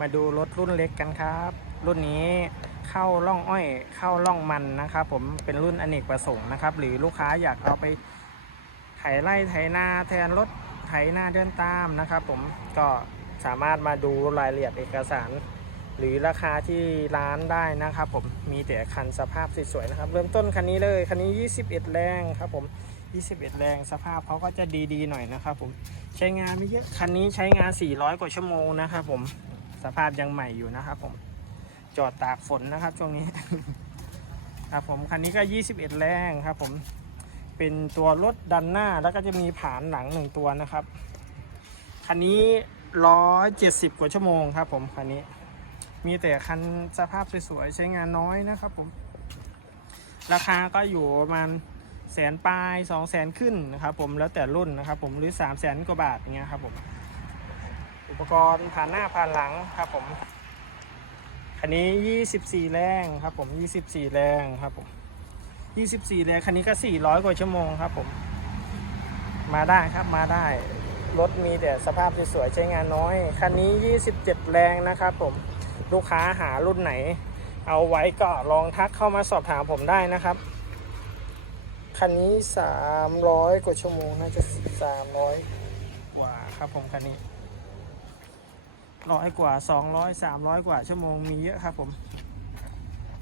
มาดูรถรุ่นเล็กกันครับ รุ่นนี้เข้าล่องอ้อยเข้าล่องมันนะครับผมเป็นรุ่นอเนกประสงค์นะครับ หรือลูกค้าอยากเอาไปไถไร่ไถนาแทนรถไถนาเดินตามนะครับ ผมก็สามารถมาดูรายละเอียดเอกสาร หรือราคาที่ร้านได้นะครับ ผมมีแต่คันสภาพสวยๆนะครับ เริ่มต้นคันนี้เลยคันนี้ 21 แรงครับ ผม 21 แรงสภาพเขาก็จะดีๆหน่อยนะครับ ผมใช้งานไม่เยอะคันนี้ใช้งาน 400 กว่าชั่วโมงนะครับ ผม สภาพยังใหม่อยู่นะครับผม จอดตากฝนนะครับช่วงนี้ ครับผมคันนี้ก็ 21 แรงครับผม เป็นตัวรถดันหน้าแล้วก็จะมีผานหลังหนึ่งตัวนะครับ คันนี้ 170 กว่าชั่วโมงครับผมคันนี้ มีแต่คันสภาพสวยๆใช้งานน้อยนะครับผม ราคาก็อยู่ประมาณแสนปลายสองแสนขึ้นนะครับผมแล้วแต่รุ่นนะครับผมหรือ3ามแสนกว่าบาทอย่างเงี้ยครับผม อุปกรณ์ผ่านหน้าผ่านหลังครับผมคันนี้ 24 แรงครับผม 24 แรงครับผม 24 แรงคันนี้ก็ 400 กว่าชั่วโมงครับผม มาได้ครับมาได้ รถมีแต่สภาพสวยๆใช้งานน้อย คันนี้ 27 แรงนะครับผม ลูกค้าหารุ่นไหน เอาไว้ก็ลองทักเข้ามาสอบถามผมได้นะครับคันนี้ 300 กว่าชั่วโมงน่าจะ 300 กว่าครับผมคันนี้ ร้อยกว่า 200 300 กว่าชั่วโมงมีเยอะครับผม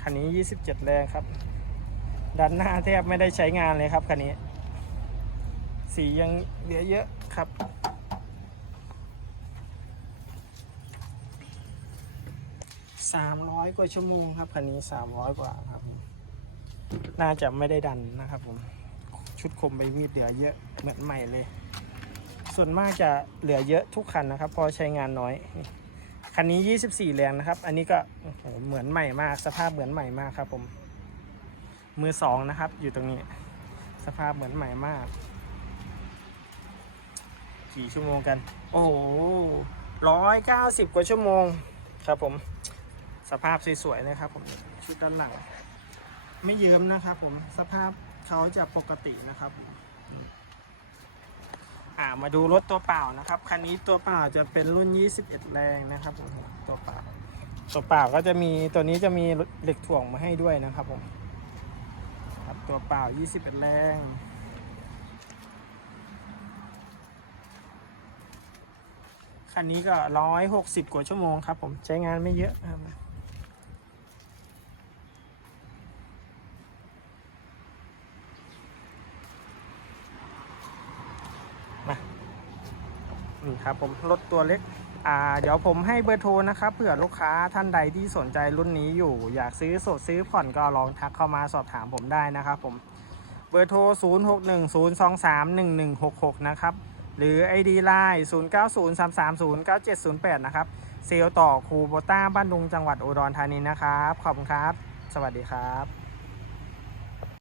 คันนี้ 27 แรงครับด้านหน้าแทบไม่ได้ใช้งานเลยครับคันนี้ สียังเหลือเยอะครับสามร้อยกว่าชั่วโมงครับคันนี้สามร้อยกว่าครับ น่าจะไม่ได้ดันนะครับผม ชุดคมใบมีดเหลือเยอะเหมือนใหม่เลย ส่วนมากจะเหลือเยอะทุกคันนะครับพราะใช้งานน้อย คันนี้ 24 แรงนะครับ อันนี้ก็โอ้โหเหมือนใหม่มาก สภาพเหมือนใหม่มากครับผม มือสองนะครับ อยู่ตรงนี้ สภาพเหมือนใหม่มาก กี่ชั่วโมงกัน โอ้โหร้อยเก้าสิบกว่าชั่วโมงครับผม สภาพสวยๆนะครับผม ชุดด้านหลัง ไม่เยิ้มนะครับผม สภาพเขาจะปกตินะครับผม มาดูรถตัวเปล่านะครับ คันนี้ตัวเปล่าจะเป็นรุ่น 21 แรงนะครับผมตัวเปล่า ตัวเปล่าก็จะมีตัวนี้จะมีเหล็กถ่วงมาให้ด้วยนะครับผมครับตัวเปล่า 21 แรงคันนี้ก็ 160 กว่าชั่วโมงครับผมใช้งานไม่เยอะครับ นี่ครับผมรถตัวเล็กอ่าเดี๋ยวผมให้เบอร์โทรนะครับเผื่อลูกค้าท่านใดที่สนใจรุ่นนี้อยู่ อยากซื้อสดซื้อผ่อนก็ลองทักเข้ามาสอบถามผมได้นะครับผมเบอร์โทร 0610231166 นะครับ หรือ ID Line 0903309708 นะครับ เซลต่อคูโบต้าบ้านดุงจังหวัดอุดรธานีนะครับ ขอบคุณครับ สวัสดีครับ